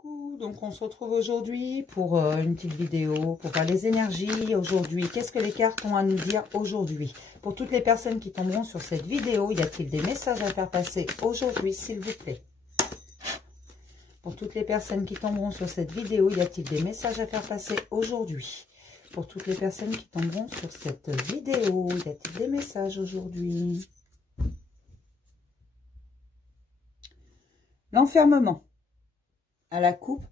Coucou, donc on se retrouve aujourd'hui pour une petite vidéo pour voir les énergies aujourd'hui. Qu'est-ce que les cartes ont à nous dire aujourd'hui? Pour toutes les personnes qui tomberont sur cette vidéo, y a-t-il des messages à faire passer aujourd'hui, s'il vous plaît? Pour toutes les personnes qui tomberont sur cette vidéo, y a-t-il des messages à faire passer aujourd'hui? Pour toutes les personnes qui tomberont sur cette vidéo, y a-t-il des messages aujourd'hui? L'enfermement à la coupe.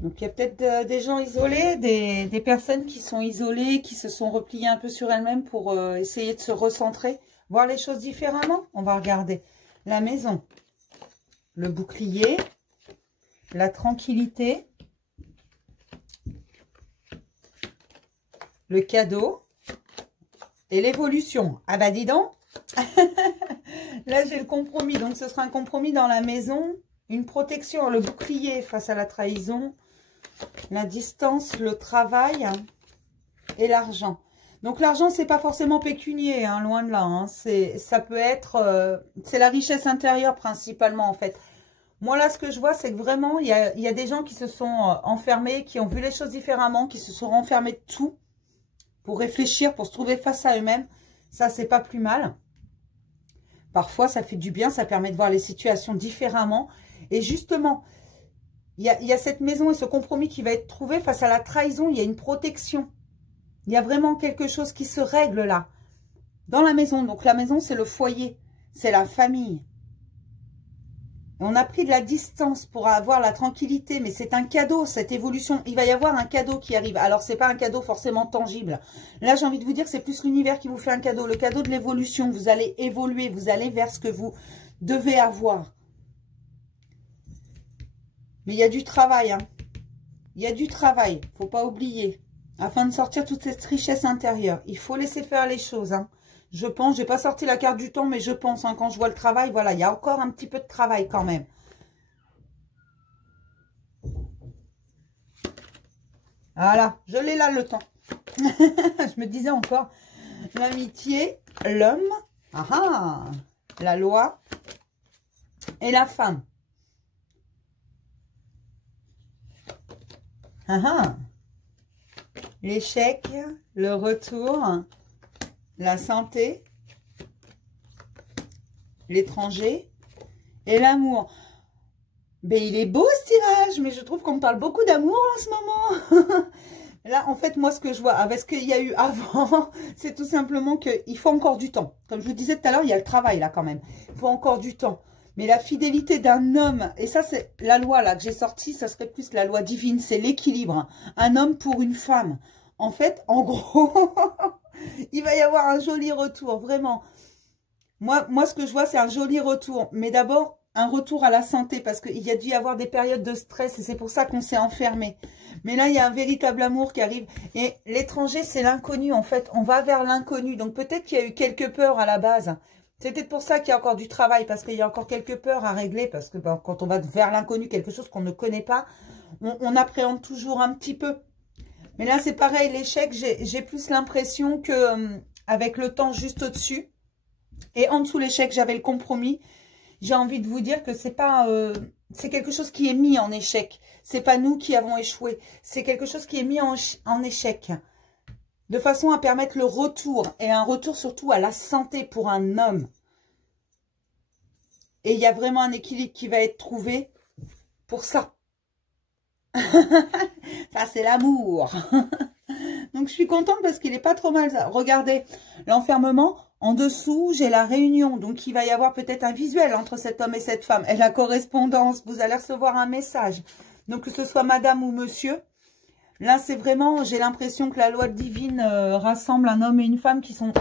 Donc, il y a peut-être des gens isolés, des personnes qui sont isolées, qui se sont repliées un peu sur elles-mêmes pour essayer de se recentrer, voir les choses différemment. On va regarder la maison, le bouclier, la tranquillité, le cadeau et l'évolution. Ah bah dis donc. Là, j'ai le compromis. Donc, ce sera un compromis dans la maison. Une protection, le bouclier face à la trahison. La distance, le travail et l'argent. Donc, l'argent, c'est pas forcément pécunier, hein, loin de là. Hein. Ça peut être... c'est la richesse intérieure principalement, en fait. Moi, là, ce que je vois, c'est que vraiment, il y a des gens qui se sont enfermés, qui ont vu les choses différemment, qui se sont renfermés de tout pour réfléchir, pour se trouver face à eux-mêmes. Ça, c'est pas plus mal. Parfois, ça fait du bien, ça permet de voir les situations différemment. Et justement, il y a cette maison et ce compromis qui va être trouvé face à la trahison. Il y a une protection. Il y a vraiment quelque chose qui se règle là, dans la maison. Donc, la maison, c'est le foyer, c'est la famille. On a pris de la distance pour avoir la tranquillité, mais c'est un cadeau, cette évolution. Il va y avoir un cadeau qui arrive. Alors, c'est pas un cadeau forcément tangible. Là, j'ai envie de vous dire, c'est plus l'univers qui vous fait un cadeau. Le cadeau de l'évolution. Vous allez évoluer, vous allez vers ce que vous devez avoir. Mais il y a du travail. Hein. Il y a du travail, faut pas oublier. Afin de sortir toute cette richesse intérieure. Il faut laisser faire les choses. Hein. Je pense, j'ai pas sorti la carte du temps, mais je pense, hein, quand je vois le travail, voilà, il y a encore un petit peu de travail quand même. Voilà, je l'ai là le temps. Je me disais encore, l'amitié, l'homme, la loi et la femme. L'échec, le retour, la santé, l'étranger et l'amour. Mais il est beau ce tirage, mais je trouve qu'on me parle beaucoup d'amour en ce moment. Là, en fait, moi, ce que je vois, avec ce qu'il y a eu avant, c'est tout simplement qu'il faut encore du temps. Comme je vous disais tout à l'heure, il y a le travail là quand même. Il faut encore du temps. Mais la fidélité d'un homme, et ça c'est la loi là que j'ai sortie, ça serait plus la loi divine, c'est l'équilibre. Un homme pour une femme. En fait, en gros, il va y avoir un joli retour, vraiment. Moi ce que je vois, c'est un joli retour. Mais d'abord, un retour à la santé, parce qu'il y a dû y avoir des périodes de stress, et c'est pour ça qu'on s'est enfermé. Mais là, il y a un véritable amour qui arrive. Et l'étranger, c'est l'inconnu, en fait. On va vers l'inconnu. Donc peut-être qu'il y a eu quelques peurs à la base. C'est peut-être pour ça qu'il y a encore du travail, parce qu'il y a encore quelques peurs à régler, parce que ben, quand on va vers l'inconnu, quelque chose qu'on ne connaît pas, on appréhende toujours un petit peu. Mais là, c'est pareil, l'échec, j'ai plus l'impression que avec le temps juste au-dessus, et en dessous l'échec, j'avais le compromis. J'ai envie de vous dire que c'est pas, c'est quelque chose qui est mis en échec. C'est pas nous qui avons échoué, c'est quelque chose qui est mis en échec. De façon à permettre le retour, et un retour surtout à la santé pour un homme. Et il y a vraiment un équilibre qui va être trouvé pour ça. Ça, c'est l'amour. Donc, je suis contente parce qu'il n'est pas trop mal. Regardez, l'enfermement, en dessous, j'ai la réunion. Donc, il va y avoir peut-être un visuel entre cet homme et cette femme. Et la correspondance, vous allez recevoir un message. Donc, que ce soit madame ou monsieur. Là, c'est vraiment, j'ai l'impression que la loi divine rassemble un homme et une femme qui sont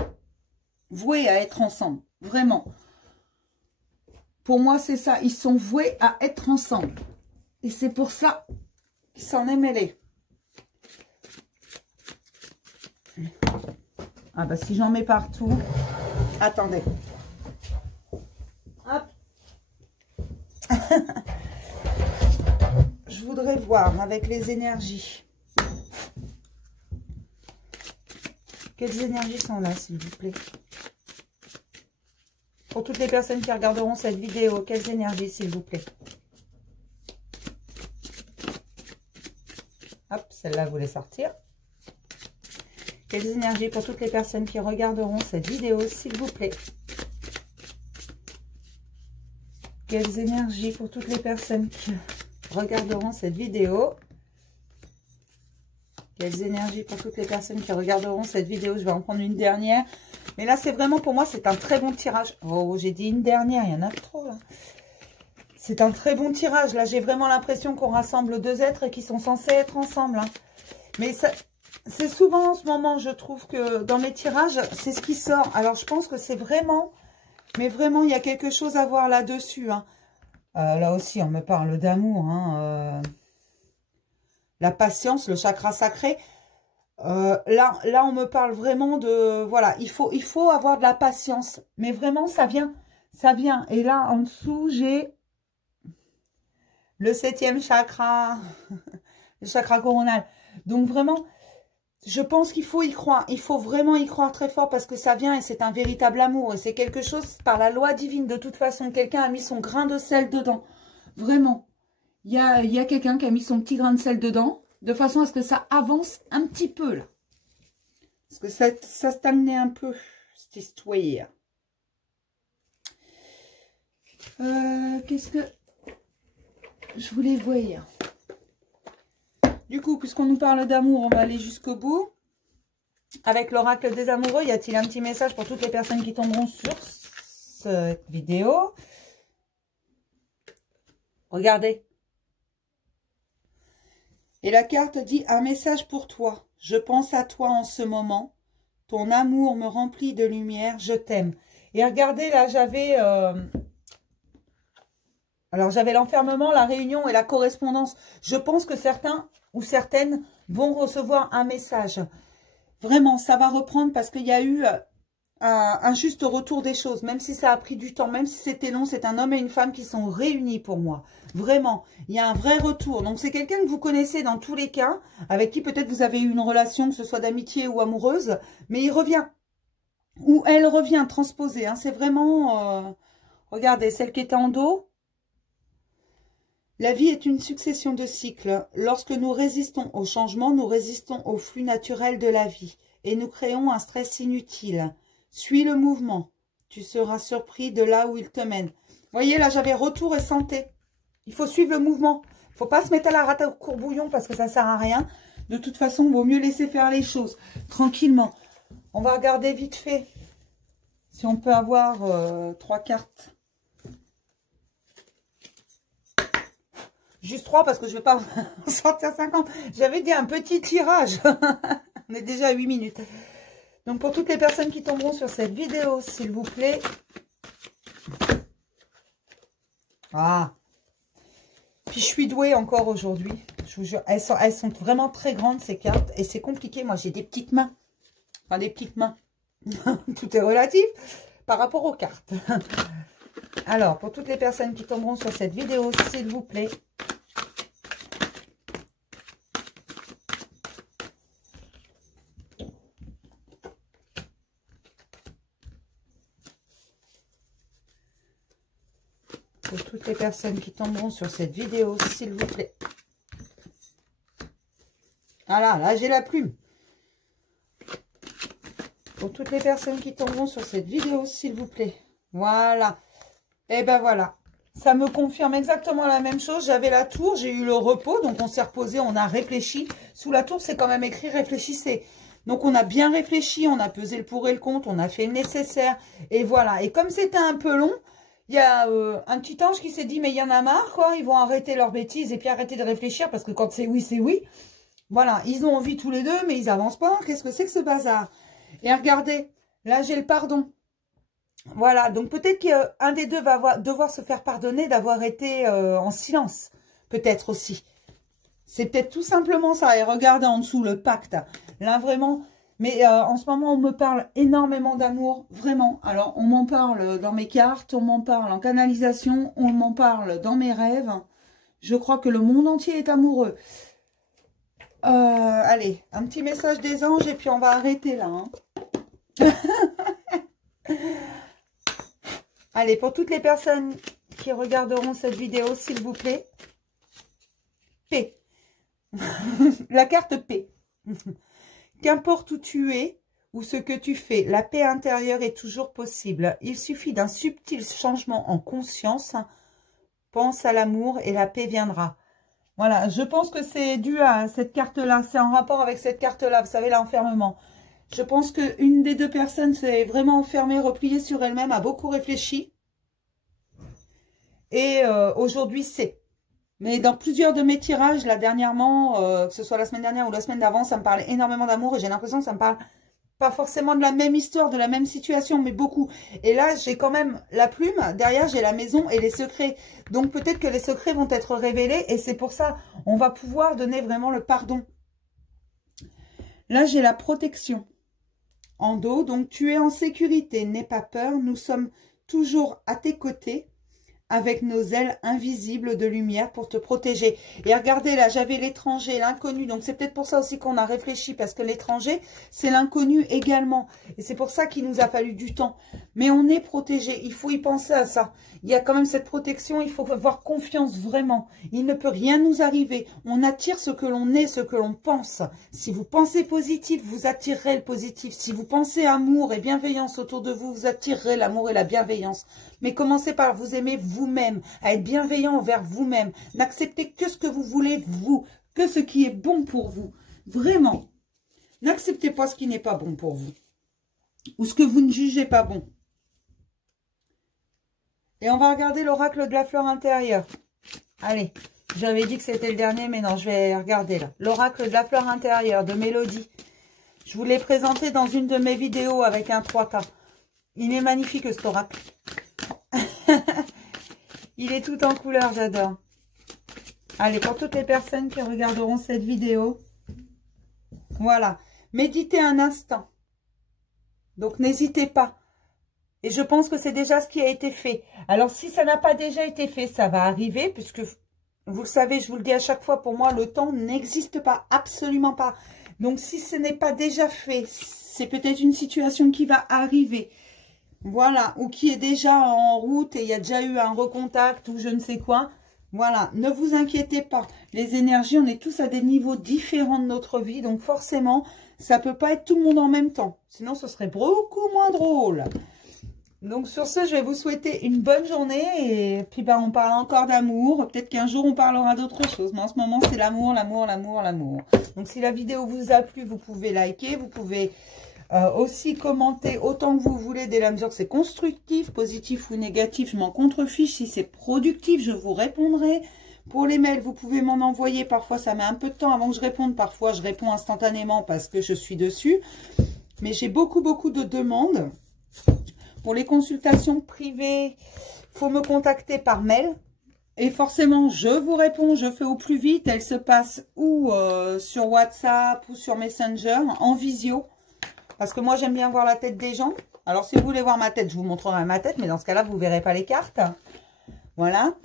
voués à être ensemble. Vraiment. Pour moi, c'est ça. Ils sont voués à être ensemble. Et c'est pour ça qu'ils s'en est mêlé. Ah bah si j'en mets partout. Attendez. Hop. Je voudrais voir avec les énergies. Quelles énergies sont là, s'il vous plaît? Pour toutes les personnes qui regarderont cette vidéo, quelles énergies, s'il vous plaît? Hop, celle-là voulait sortir. Quelles énergies pour toutes les personnes qui regarderont cette vidéo, s'il vous plaît. Quelles énergies pour toutes les personnes qui regarderont cette vidéo. Quelles énergies pour toutes les personnes qui regarderont cette vidéo. Je vais en prendre une dernière. Mais là, c'est vraiment, pour moi, c'est un très bon tirage. Oh, j'ai dit une dernière, il y en a trop, là. C'est un très bon tirage. Là, j'ai vraiment l'impression qu'on rassemble deux êtres qui sont censés être ensemble. Hein. Mais c'est souvent en ce moment, je trouve que dans mes tirages, c'est ce qui sort. Alors, je pense que c'est vraiment... Mais vraiment, il y a quelque chose à voir là-dessus. Hein. Là aussi, on me parle d'amour. Hein, la patience, le chakra sacré. Là, on me parle vraiment de... Voilà, il faut avoir de la patience. Mais vraiment, ça vient. Ça vient. Et là, en dessous, j'ai le 7e chakra. Le chakra coronal. Donc, vraiment... Je pense qu'il faut y croire. Il faut vraiment y croire très fort parce que ça vient et c'est un véritable amour. Et c'est quelque chose par la loi divine. De toute façon, quelqu'un a mis son grain de sel dedans. Vraiment. Il y a quelqu'un qui a mis son petit grain de sel dedans. De façon à ce que ça avance un petit peu là. Parce que ça stagnait un peu, cette histoire. Qu'est-ce que je voulais voir? Du coup, puisqu'on nous parle d'amour, on va aller jusqu'au bout. Avec l'oracle des amoureux, y a-t-il un petit message pour toutes les personnes qui tomberont sur cette vidéo? Regardez. Et la carte dit un message pour toi. Je pense à toi en ce moment. Ton amour me remplit de lumière. Je t'aime. Et regardez, là, j'avais... Alors, j'avais l'enfermement, la réunion et la correspondance. Je pense que certains ou certaines vont recevoir un message. Vraiment, ça va reprendre parce qu'il y a eu un juste retour des choses. Même si ça a pris du temps, même si c'était long, c'est un homme et une femme qui sont réunis pour moi. Vraiment, il y a un vrai retour. Donc, c'est quelqu'un que vous connaissez dans tous les cas, avec qui peut-être vous avez eu une relation, que ce soit d'amitié ou amoureuse, mais il revient. Ou elle revient transposée. Hein. C'est vraiment... regardez, celle qui était en dos. La vie est une succession de cycles. Lorsque nous résistons au changement, nous résistons au flux naturel de la vie et nous créons un stress inutile. Suis le mouvement. Tu seras surpris de là où il te mène. Vous voyez, là, j'avais retour et santé. Il faut suivre le mouvement. Il ne faut pas se mettre à la rate au courbouillon parce que ça ne sert à rien. De toute façon, il vaut mieux laisser faire les choses tranquillement. On va regarder vite fait si on peut avoir 3 cartes. Juste 3 parce que je ne vais pas en sortir 50. J'avais dit un petit tirage. On est déjà à 8 minutes. Donc pour toutes les personnes qui tomberont sur cette vidéo, s'il vous plaît. Ah. Puis je suis douée encore aujourd'hui. Je vous jure, elles sont vraiment très grandes ces cartes. Et c'est compliqué. Moi j'ai des petites mains. Enfin des petites mains. Tout est relatif par rapport aux cartes. Alors pour toutes les personnes qui tomberont sur cette vidéo, s'il vous plaît. Pour toutes les personnes qui tomberont sur cette vidéo, s'il vous plaît. Voilà, là j'ai la plume. Pour toutes les personnes qui tomberont sur cette vidéo, s'il vous plaît. Voilà. Et ben voilà. Ça me confirme exactement la même chose. J'avais la tour, j'ai eu le repos, donc on s'est reposé, on a réfléchi. Sous la tour, c'est quand même écrit « réfléchissez ». Donc on a bien réfléchi, on a pesé le pour et le contre, on a fait le nécessaire. Et voilà. Et comme c'était un peu long, il y a un petit ange qui s'est dit, mais il y en a marre, quoi. Ils vont arrêter leurs bêtises et puis arrêter de réfléchir parce que quand c'est oui, c'est oui. Voilà, ils ont envie tous les deux, mais ils avancent pas. Qu'est-ce que c'est que ce bazar? Et regardez, là, j'ai le pardon. Voilà, donc peut-être qu'un des deux va devoir se faire pardonner d'avoir été en silence. Peut-être aussi. C'est peut-être tout simplement ça. Et regardez en dessous, le pacte. Là, vraiment... Mais en ce moment, on me parle énormément d'amour, vraiment. Alors, on m'en parle dans mes cartes, on m'en parle en canalisation, on m'en parle dans mes rêves. Je crois que le monde entier est amoureux. Allez, un petit message des anges et puis on va arrêter là. Hein. Allez, pour toutes les personnes qui regarderont cette vidéo, s'il vous plaît. Paix. La carte paix. Qu'importe où tu es ou ce que tu fais, la paix intérieure est toujours possible. Il suffit d'un subtil changement en conscience. Pense à l'amour et la paix viendra. Voilà, je pense que c'est dû à cette carte-là. C'est en rapport avec cette carte-là, vous savez, l'enfermement. Je pense qu'une des deux personnes s'est vraiment enfermée, repliée sur elle-même, a beaucoup réfléchi. Et aujourd'hui, c'est. Mais dans plusieurs de mes tirages, là, dernièrement, que ce soit la semaine dernière ou la semaine d'avant, ça me parlait énormément d'amour. Et j'ai l'impression que ça me parle pas forcément de la même histoire, de la même situation, mais beaucoup. Et là, j'ai quand même la plume. Derrière, j'ai la maison et les secrets. Donc, peut-être que les secrets vont être révélés. Et c'est pour ça, on va pouvoir donner vraiment le pardon. Là, j'ai la protection en dos. Donc, tu es en sécurité. N'aie pas peur. Nous sommes toujours à tes côtés, avec nos ailes invisibles de lumière pour te protéger. Et regardez, là, j'avais l'étranger, l'inconnu. Donc, c'est peut-être pour ça aussi qu'on a réfléchi, parce que l'étranger, c'est l'inconnu également. Et c'est pour ça qu'il nous a fallu du temps. Mais on est protégé. Il faut y penser à ça. Il y a quand même cette protection. Il faut avoir confiance vraiment. Il ne peut rien nous arriver. On attire ce que l'on est, ce que l'on pense. Si vous pensez positif, vous attirerez le positif. Si vous pensez amour et bienveillance autour de vous, vous attirerez l'amour et la bienveillance. Mais commencez par vous aimer vous-même, à être bienveillant envers vous-même. N'acceptez que ce que vous voulez, vous, que ce qui est bon pour vous. Vraiment. N'acceptez pas ce qui n'est pas bon pour vous. Ou ce que vous ne jugez pas bon. Et on va regarder l'oracle de la fleur intérieure. Allez, j'avais dit que c'était le dernier, mais non, je vais regarder là. L'oracle de la fleur intérieure de Mélodie. Je vous l'ai présenté dans une de mes vidéos avec un 3K. Il est magnifique cet oracle. Il est tout en couleur, j'adore. Allez, pour toutes les personnes qui regarderont cette vidéo, voilà. Méditez un instant. Donc, n'hésitez pas. Et je pense que c'est déjà ce qui a été fait. Alors, si ça n'a pas déjà été fait, ça va arriver, puisque, vous le savez, je vous le dis à chaque fois, pour moi, le temps n'existe pas, absolument pas. Donc, si ce n'est pas déjà fait, c'est peut-être une situation qui va arriver. Voilà, ou qui est déjà en route et il y a déjà eu un recontact ou je ne sais quoi. Voilà, ne vous inquiétez pas. Les énergies, on est tous à des niveaux différents de notre vie. Donc forcément, ça ne peut pas être tout le monde en même temps. Sinon, ce serait beaucoup moins drôle. Donc sur ce, je vais vous souhaiter une bonne journée. Et puis, on parle encore d'amour. Peut-être qu'un jour, on parlera d'autre chose. Mais en ce moment, c'est l'amour, l'amour, l'amour, l'amour. Donc si la vidéo vous a plu, vous pouvez liker. Vous pouvez... aussi commenter autant que vous voulez dès la mesure que c'est constructif, positif ou négatif, je m'en contrefiche. Si c'est productif, je vous répondrai. Pour les mails, vous pouvez m'en envoyer. Parfois, ça met un peu de temps avant que je réponde. Parfois, je réponds instantanément parce que je suis dessus. Mais j'ai beaucoup de demandes. Pour les consultations privées, il faut me contacter par mail. Et forcément, je vous réponds, je fais au plus vite. Elle se passe ou sur WhatsApp ou sur Messenger, en visio. Parce que moi, j'aime bien voir la tête des gens. Alors, si vous voulez voir ma tête, je vous montrerai ma tête. Mais dans ce cas-là, vous ne verrez pas les cartes. Voilà.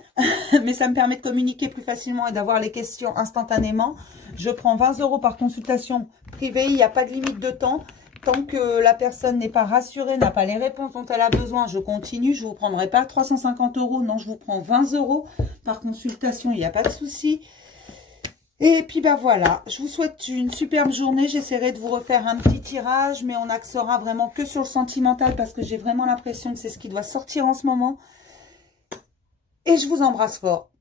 Mais ça me permet de communiquer plus facilement et d'avoir les questions instantanément. Je prends 20 € par consultation privée. Il n'y a pas de limite de temps. Tant que la personne n'est pas rassurée, n'a pas les réponses dont elle a besoin, je continue. Je ne vous prendrai pas 350 €. Non, je vous prends 20 € par consultation. Il n'y a pas de souci. Et puis voilà, je vous souhaite une superbe journée. J'essaierai de vous refaire un petit tirage, mais on axera vraiment que sur le sentimental parce que j'ai vraiment l'impression que c'est ce qui doit sortir en ce moment. Et je vous embrasse fort.